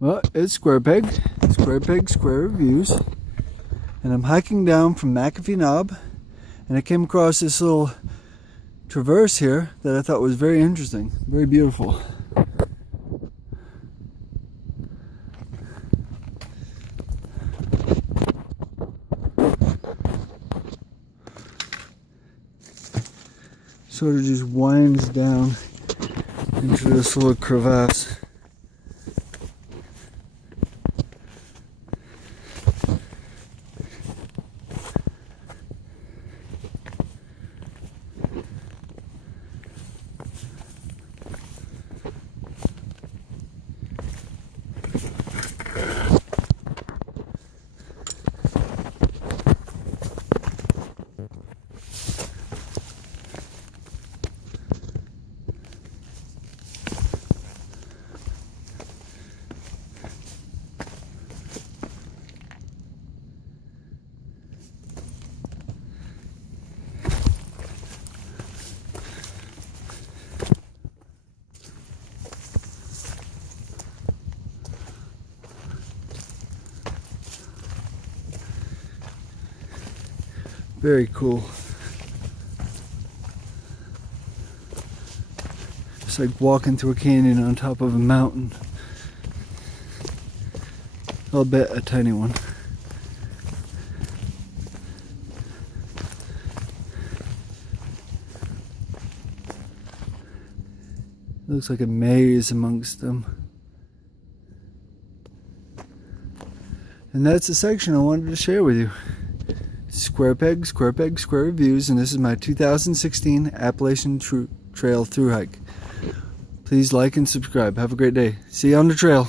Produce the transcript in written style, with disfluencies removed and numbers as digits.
Well, it's Squarepeg Square Reviews, and I'm hiking down from McAfee Knob, and I came across this little traverse here that I thought was very interesting, very beautiful. Sort of just winds down into this little crevasse. Very cool. It's like walking through a canyon on top of a mountain. I'll bet a tiny one. Looks like a maze amongst them. And that's the section I wanted to share with you. Squarepeg Square Reviews, and this is my 2016 Appalachian Trail thru hike. Please like and subscribe. Have a great day. See you on the trail.